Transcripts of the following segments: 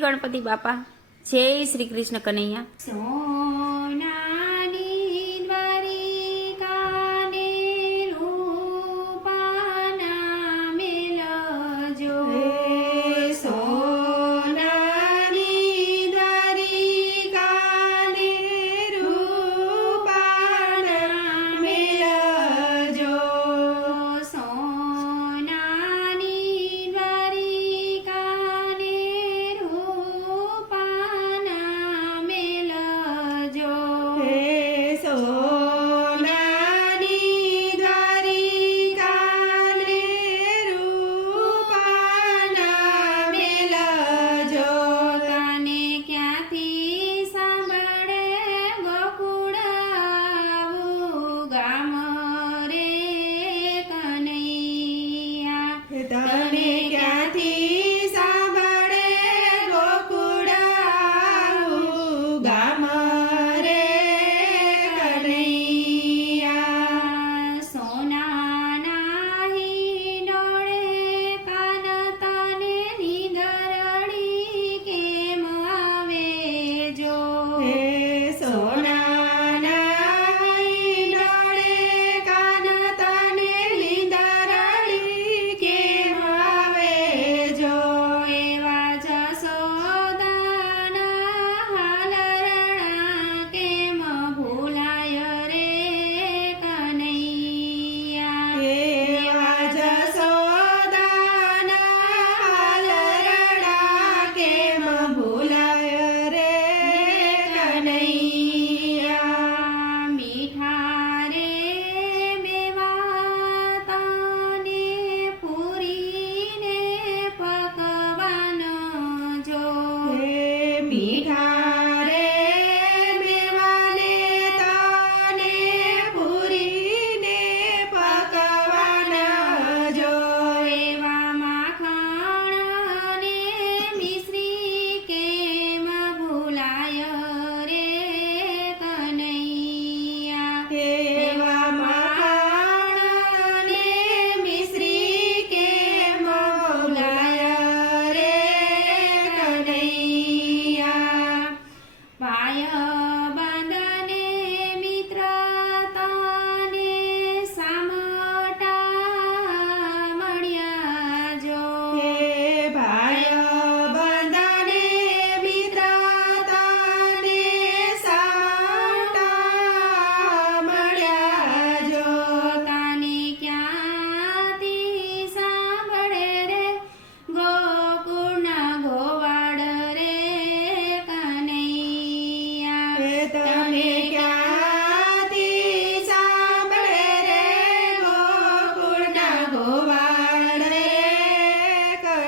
Ganpati Bapa. Jay Shri Krishna Kanaiya.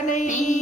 哎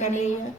Kanaiya